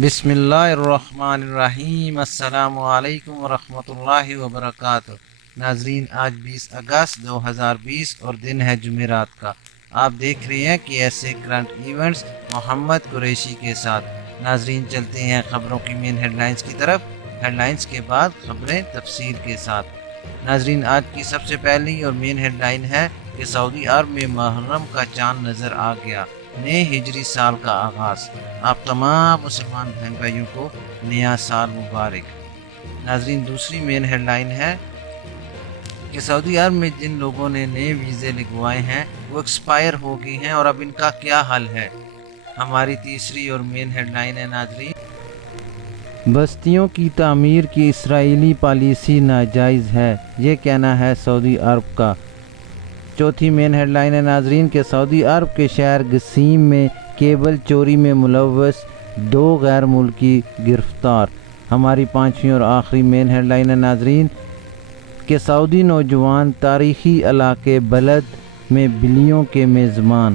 بسم اللہ الرحمن الرحیم۔ السلام علیکم ورحمۃ اللہ وبرکاتہ۔ ناظرین، آج 20 اگست 2020 اور دن ہے جمعرات کا۔ آپ دیکھ رہے ہیں کہ ایسے کرنٹ ایونٹس محمد قریشی کے ساتھ۔ ناظرین، چلتے ہیں خبروں کی مین ہیڈ لائنز کی طرف۔ ہیڈ لائنز کے بعد خبریں تفصیل کے ساتھ۔ ناظرین، آج کی سب سے پہلی اور مین ہیڈ لائن ہے کہ سعودی عرب میں محرم کا چاند نظر آ گیا، نئے ہجری سال کا آغاز۔ آپ تمام مسلمان بہن بھائیوں کو نیا سال مبارک۔ ناظرین، دوسری مین ہیڈ لائن ہے کہ سعودی عرب میں جن لوگوں نے نئے ویزے لگوائے ہیں وہ ایکسپائر ہو گئی ہیں اور اب ان کا کیا حل ہے۔ ہماری تیسری اور مین ہیڈ لائن ہے ناظرین، بستیوں کی تعمیر کی اسرائیلی پالیسی ناجائز ہے، یہ کہنا ہے سعودی عرب کا۔ چوتھی مین ہیڈ لائن ہے ناظرین کہ سعودی عرب کے شہر گسیم میں کیبل چوری میں ملوث 2 غیر ملکی گرفتار۔ ہماری پانچویں اور آخری مین ہیڈ لائن ہے ناظرین کہ سعودی نوجوان تاریخی علاقے بلد میں بلیوں کے میزبان۔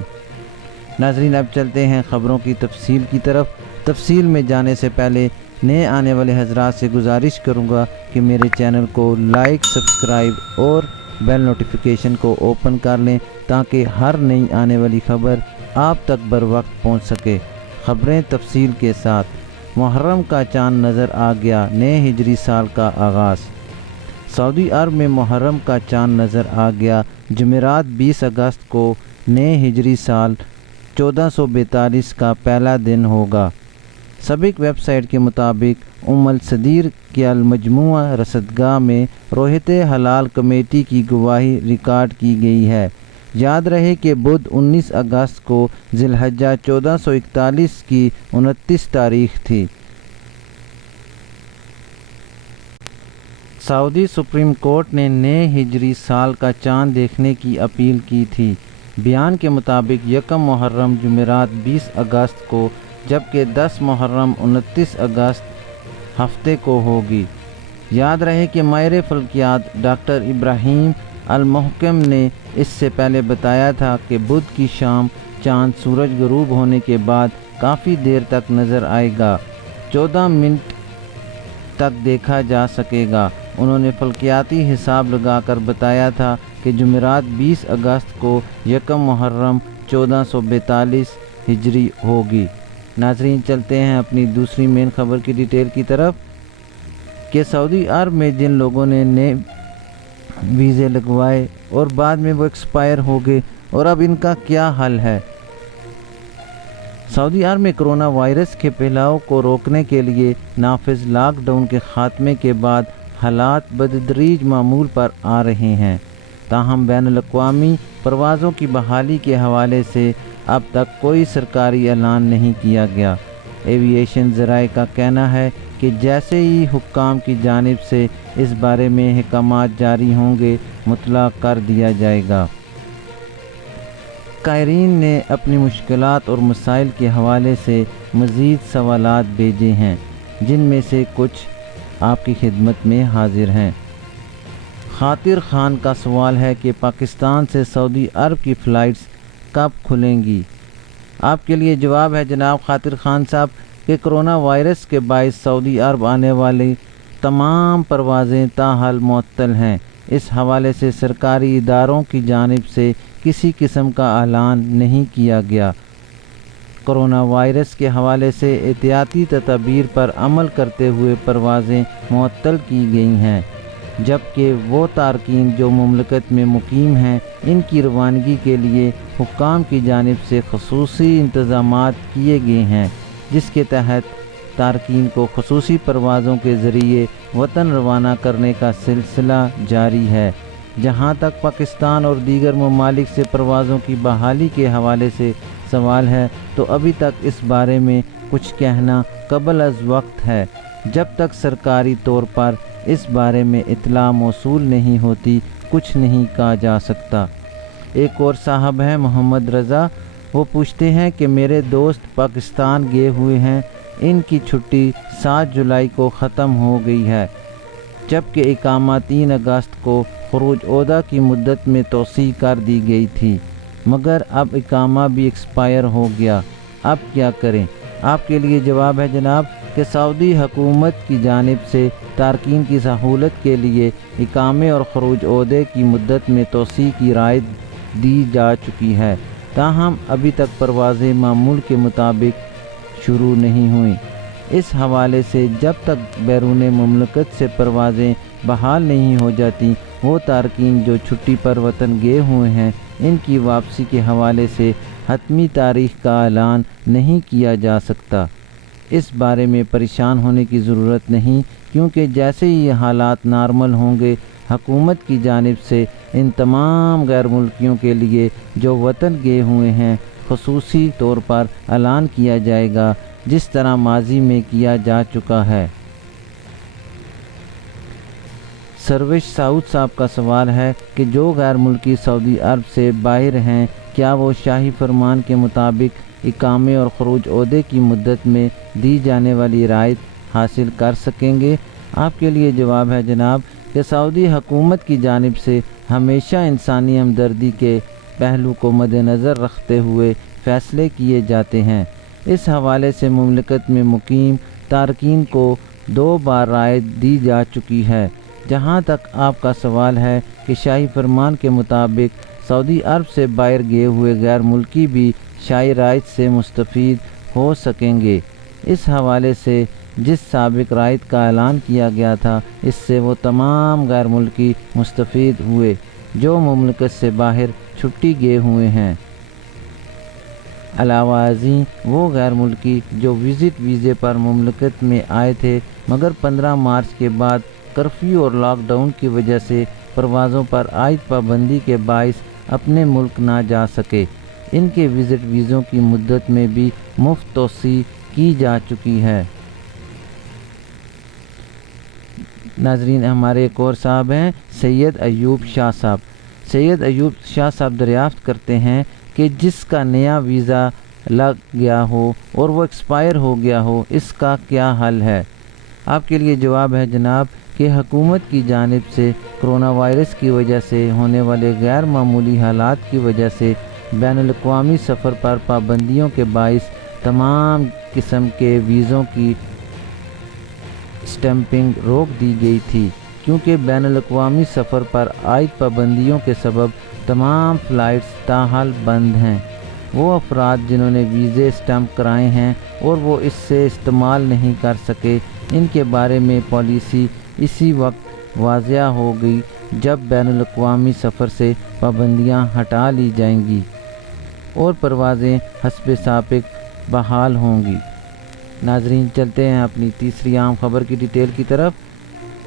ناظرین، اب چلتے ہیں خبروں کی تفصیل کی طرف۔ تفصیل میں جانے سے پہلے نئے آنے والے حضرات سے گزارش کروں گا کہ میرے چینل کو لائک، سبسکرائب اور بیل نوٹیفیکیشن کو اوپن کر لیں تاکہ ہر نئی آنے والی خبر آپ تک بر وقت پہنچ سکے۔ خبریں تفصیل کے ساتھ۔ محرم کا چاند نظر آ گیا، نئے ہجری سال کا آغاز۔ سعودی عرب میں محرم کا چاند نظر آ گیا۔ جمعرات 20 اگست کو نئے ہجری سال 1442 کا پہلا دن ہوگا۔ سابق ویب سائٹ کے مطابق الصدیر کی المجموعہ رصدگاہ میں روحت حلال کمیٹی کی گواہی ریکارڈ کی گئی ہے۔ یاد رہے کہ بدھ 19 اگست کو ذی الحجہ 1441 کی 29 تاریخ تھی۔ سعودی سپریم کورٹ نے نئے ہجری سال کا چاند دیکھنے کی اپیل کی تھی۔ بیان کے مطابق 1 محرم جمعرات 20 اگست کو جبکہ 10 محرم 29 اگست ہفتے کو ہوگی۔ یاد رہے کہ ماہر فلکیات ڈاکٹر ابراہیم المحکم نے اس سے پہلے بتایا تھا کہ بدھ کی شام چاند سورج غروب ہونے کے بعد کافی دیر تک نظر آئے گا، 14 منٹ تک دیکھا جا سکے گا۔ انہوں نے فلکیاتی حساب لگا کر بتایا تھا کہ جمعرات 20 اگست کو 1 محرم 1442 ہجری ہوگی۔ ناظرین، چلتے ہیں اپنی دوسری مین خبر کی ڈیٹیل کی طرف کہ سعودی عرب میں جن لوگوں نے نئے ویزے لگوائے اور بعد میں وہ ایکسپائر ہو گئے اور اب ان کا کیا حل ہے۔ سعودی عرب میں کرونا وائرس کے پھیلاؤ کو روکنے کے لیے نافذ لاک ڈاؤن کے خاتمے کے بعد حالات بتدریج معمول پر آ رہے ہیں، تاہم بین الاقوامی پروازوں کی بحالی کے حوالے سے اب تک کوئی سرکاری اعلان نہیں کیا گیا۔ ایوییشن ذرائع کا کہنا ہے کہ جیسے ہی حکام کی جانب سے اس بارے میں احکامات جاری ہوں گے مطلع کر دیا جائے گا۔ قائرین نے اپنی مشکلات اور مسائل کے حوالے سے مزید سوالات بھیجے ہیں، جن میں سے کچھ آپ کی خدمت میں حاضر ہیں۔ خاطر خان کا سوال ہے کہ پاکستان سے سعودی عرب کی فلائٹس کب کھلیں گی؟ آپ کے لیے جواب ہے جناب خاطر خان صاحب کہ کرونا وائرس کے باعث سعودی عرب آنے والی تمام پروازیں تاحال معطل ہیں۔ اس حوالے سے سرکاری اداروں کی جانب سے کسی قسم کا اعلان نہیں کیا گیا۔ کرونا وائرس کے حوالے سے احتیاطی تدابیر پر عمل کرتے ہوئے پروازیں معطل کی گئی ہیں، جبکہ وہ تارکین جو مملکت میں مقیم ہیں ان کی روانگی کے لیے حکام کی جانب سے خصوصی انتظامات کیے گئے ہیں، جس کے تحت تارکین کو خصوصی پروازوں کے ذریعے وطن روانہ کرنے کا سلسلہ جاری ہے۔ جہاں تک پاکستان اور دیگر ممالک سے پروازوں کی بحالی کے حوالے سے سوال ہے تو ابھی تک اس بارے میں کچھ کہنا قبل از وقت ہے۔ جب تک سرکاری طور پر اس بارے میں اطلاع موصول نہیں ہوتی کچھ نہیں کہا جا سکتا۔ ایک اور صاحب ہیں محمد رضا، وہ پوچھتے ہیں کہ میرے دوست پاکستان گئے ہوئے ہیں، ان کی چھٹی 7 جولائی کو ختم ہو گئی ہے، جبکہ اقامہ 3 اگست کو خروج عہدہ کی مدت میں توسیع کر دی گئی تھی، مگر اب اقامہ بھی ایکسپائر ہو گیا، اب کیا کریں؟ آپ کے لیے جواب ہے جناب کہ سعودی حکومت کی جانب سے تارکین کی سہولت کے لیے اقامے اور خروج عہدے کی مدت میں توسیع کی رائے دی جا چکی ہے، تاہم ابھی تک پروازیں معمول کے مطابق شروع نہیں ہوئیں۔ اس حوالے سے جب تک بیرون مملکت سے پروازیں بحال نہیں ہو جاتی، وہ تارکین جو چھٹی پر وطن گئے ہوئے ہیں ان کی واپسی کے حوالے سے حتمی تاریخ کا اعلان نہیں کیا جا سکتا۔ اس بارے میں پریشان ہونے کی ضرورت نہیں، کیونکہ جیسے ہی یہ حالات نارمل ہوں گے، حکومت کی جانب سے ان تمام غیر ملکیوں کے لیے جو وطن گئے ہوئے ہیں خصوصی طور پر اعلان کیا جائے گا، جس طرح ماضی میں کیا جا چکا ہے۔ سروش سعود صاحب کا سوال ہے کہ جو غیر ملکی سعودی عرب سے باہر ہیں، کیا وہ شاہی فرمان کے مطابق اقامے اور خروج عہدے کی مدت میں دی جانے والی رعایت حاصل کر سکیں گے؟ آپ کے لیے جواب ہے جناب کہ سعودی حکومت کی جانب سے ہمیشہ انسانی ہمدردی کے پہلو کو مد نظر رکھتے ہوئے فیصلے کیے جاتے ہیں۔ اس حوالے سے مملکت میں مقیم تارکین کو 2 بار رعایت دی جا چکی ہے۔ جہاں تک آپ کا سوال ہے کہ شاہی فرمان کے مطابق سعودی عرب سے باہر گئے ہوئے غیر ملکی بھی شاہی رعایت سے مستفید ہو سکیں گے، اس حوالے سے جس سابق رعایت کا اعلان کیا گیا تھا، اس سے وہ تمام غیر ملکی مستفید ہوئے جو مملکت سے باہر چھٹی گئے ہوئے ہیں۔ علاوہ ازیں وہ غیر ملکی جو وزٹ ویزے پر مملکت میں آئے تھے مگر 15 مارچ کے بعد کرفیو اور لاک ڈاؤن کی وجہ سے پروازوں پر عائد پابندی کے باعث اپنے ملک نہ جا سکے، ان کے وزٹ ویزوں کی مدت میں بھی مفت توسیع کی جا چکی ہے۔ ناظرین، ہمارے ایک اور صاحب ہیں سید ایوب شاہ صاحب۔ سید ایوب شاہ صاحب دریافت کرتے ہیں کہ جس کا نیا ویزا لگ گیا ہو اور وہ ایکسپائر ہو گیا ہو، اس کا کیا حل ہے؟ آپ کے لیے جواب ہے جناب کہ حکومت کی جانب سے کرونا وائرس کی وجہ سے ہونے والے غیر معمولی حالات کی وجہ سے بین الاقوامی سفر پر پابندیوں کے باعث تمام قسم کے ویزوں کی اسٹمپنگ روک دی گئی تھی، کیونکہ بین الاقوامی سفر پر عائد پابندیوں کے سبب تمام فلائٹس تاحال بند ہیں۔ وہ افراد جنہوں نے ویزے اسٹمپ کرائے ہیں اور وہ اس سے استعمال نہیں کر سکے، ان کے بارے میں پالیسی اسی وقت واضح ہو گئی جب بین الاقوامی سفر سے پابندیاں ہٹا لی جائیں گی اور پروازیں حسب سابق بحال ہوں گی۔ ناظرین، چلتے ہیں اپنی تیسری عام خبر کی ڈیٹیل کی طرف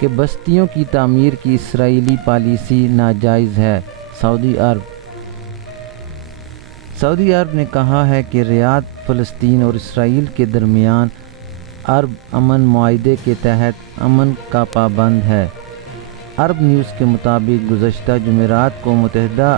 کہ بستیوں کی تعمیر کی اسرائیلی پالیسی ناجائز ہے۔ سعودی عرب نے کہا ہے کہ ریاض فلسطین اور اسرائیل کے درمیان عرب امن معاہدے کے تحت امن کا پابند ہے۔ عرب نیوز کے مطابق گزشتہ جمعرات کو متحدہ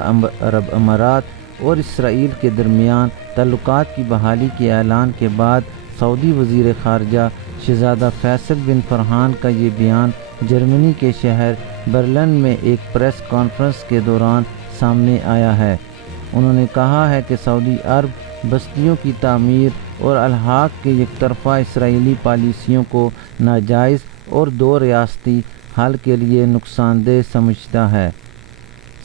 عرب امارات اور اسرائیل کے درمیان تعلقات کی بحالی کے اعلان کے بعد سعودی وزیر خارجہ شہزادہ فیصل بن فرحان کا یہ بیان جرمنی کے شہر برلن میں ایک پریس کانفرنس کے دوران سامنے آیا ہے۔ انہوں نے کہا ہے کہ سعودی عرب بستیوں کی تعمیر اور الحاق کے یک طرفہ اسرائیلی پالیسیوں کو ناجائز اور 2 ریاستی حل کے لیے نقصان دہ سمجھتا ہے۔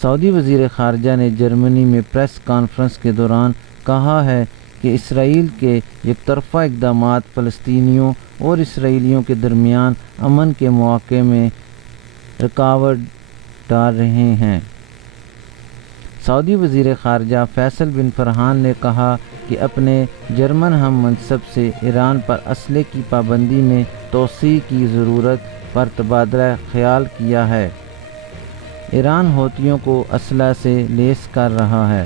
سعودی وزیر خارجہ نے جرمنی میں پریس کانفرنس کے دوران کہا ہے کہ اسرائیل کے یک طرفہ اقدامات فلسطینیوں اور اسرائیلیوں کے درمیان امن کے مواقع میں رکاوٹ ڈال رہے ہیں۔ سعودی وزیر خارجہ فیصل بن فرحان نے کہا کہ اپنے جرمن ہم منصب سے ایران پر اسلحے کی پابندی میں توسیع کی ضرورت پر تبادلہ خیال کیا ہے۔ ایران حوثیوں کو اسلحہ سے لیس کر رہا ہے۔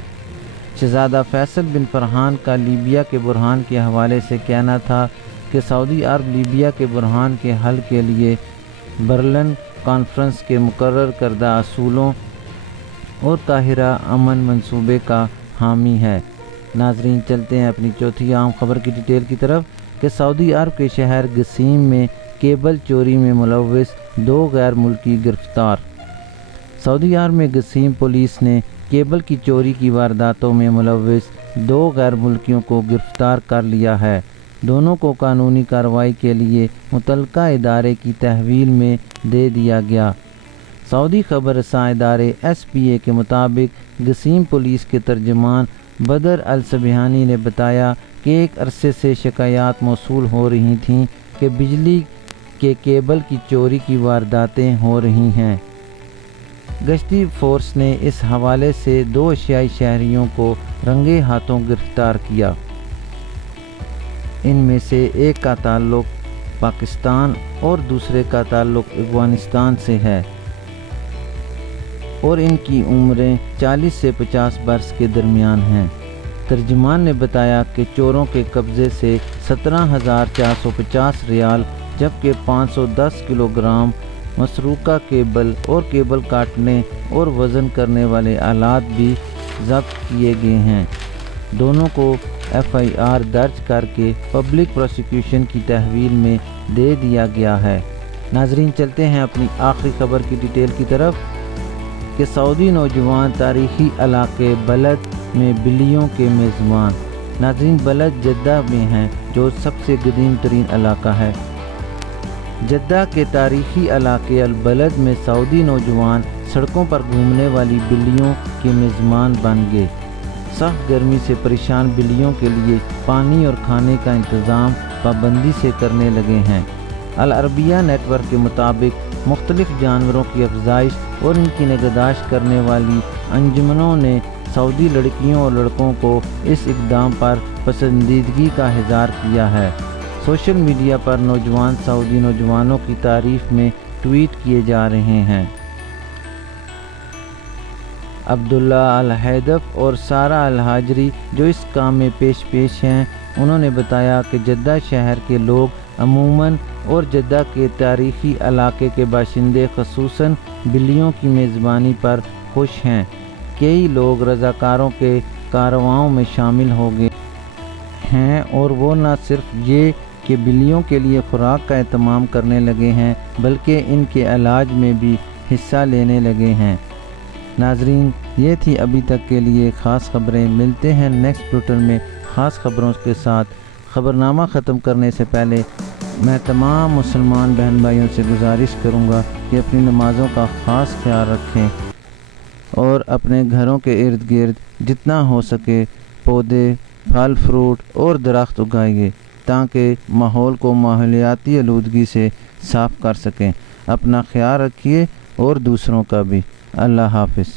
شہزادہ فیصل بن فرحان کا لیبیا کے بحران کے حوالے سے کہنا تھا کہ سعودی عرب لیبیا کے بحران کے حل کے لیے برلن کانفرنس کے مقرر کردہ اصولوں اور قاہرہ امن منصوبے کا حامی ہے۔ ناظرین، چلتے ہیں اپنی چوتھی عام خبر کی ڈیٹیل کی طرف کہ سعودی عرب کے شہر قصیم میں کیبل چوری میں ملوث 2 غیر ملکی گرفتار۔ سعودی عرب میں قصیم پولیس نے کیبل کی چوری کی وارداتوں میں ملوث 2 غیر ملکیوں کو گرفتار کر لیا ہے۔ دونوں کو قانونی کارروائی کے لیے متعلقہ ادارے کی تحویل میں دے دیا گیا۔ سعودی خبر رساں ادارے SPA کے مطابق قصیم پولیس کے ترجمان بدر السبحانی نے بتایا کہ ایک عرصے سے شکایات موصول ہو رہی تھیں کہ بجلی کے کیبل کی چوری کی وارداتیں ہو رہی ہیں۔ گشتی فورس نے اس حوالے سے 2 ایشیائی شہریوں کو رنگے ہاتھوں گرفتار کیا۔ ان میں سے ایک کا تعلق پاکستان اور دوسرے کا تعلق افغانستان سے ہے اور ان کی عمریں 40 سے 50 برس کے درمیان ہیں۔ ترجمان نے بتایا کہ چوروں کے قبضے سے 17,450 ریال جبکہ 510 کلو گرام مسروقہ کیبل اور کیبل کاٹنے اور وزن کرنے والے آلات بھی ضبط کیے گئے ہیں۔ دونوں کو FIR درج کر کے پبلک پروسیکیوشن کی تحویل میں دے دیا گیا ہے۔ ناظرین، چلتے ہیں اپنی آخری خبر کی ڈیٹیل کی طرف کہ سعودی نوجوان تاریخی علاقے بلد میں بلیوں کے میزبان۔ ناظرین، بلد جدہ میں ہیں جو سب سے قدیم ترین علاقہ ہے۔ جدہ کے تاریخی علاقے البلد میں سعودی نوجوان سڑکوں پر گھومنے والی بلیوں کے میزبان بن گئے۔ سخت گرمی سے پریشان بلیوں کے لیے پانی اور کھانے کا انتظام پابندی سے کرنے لگے ہیں۔ العربیہ نیٹ ورک کے مطابق مختلف جانوروں کی افزائش اور ان کی نگہداشت کرنے والی انجمنوں نے سعودی لڑکیوں اور لڑکوں کو اس اقدام پر پسندیدگی کا اظہار کیا ہے۔ سوشل میڈیا پر نوجوان سعودی نوجوانوں کی تعریف میں ٹویٹ کیے جا رہے ہیں۔ عبداللہ الحیدف اور سارہ الحاجری جو اس کام میں پیش ہیں، انہوں نے بتایا کہ جدہ شہر کے لوگ عموماً اور جدہ کے تاریخی علاقے کے باشندے خصوصاً بلیوں کی میزبانی پر خوش ہیں۔ کئی لوگ رضاکاروں کے کاررواؤں میں شامل ہو گئے ہیں اور وہ نہ صرف یہ کہ بلیوں کے لیے خوراک کا اہتمام کرنے لگے ہیں بلکہ ان کے علاج میں بھی حصہ لینے لگے ہیں۔ ناظرین، یہ تھی ابھی تک کے لیے خاص خبریں۔ ملتے ہیں نیکسٹ بلیٹن میں خاص خبروں کے ساتھ۔ خبرنامہ ختم کرنے سے پہلے میں تمام مسلمان بہن بھائیوں سے گزارش کروں گا کہ اپنی نمازوں کا خاص خیال رکھیں اور اپنے گھروں کے ارد گرد جتنا ہو سکے پودے، پھل فروٹ اور درخت اگائیے تاکہ ماحول کو ماحولیاتی آلودگی سے صاف کر سکیں۔ اپنا خیال رکھیے اور دوسروں کا بھی۔ اللہ حافظ۔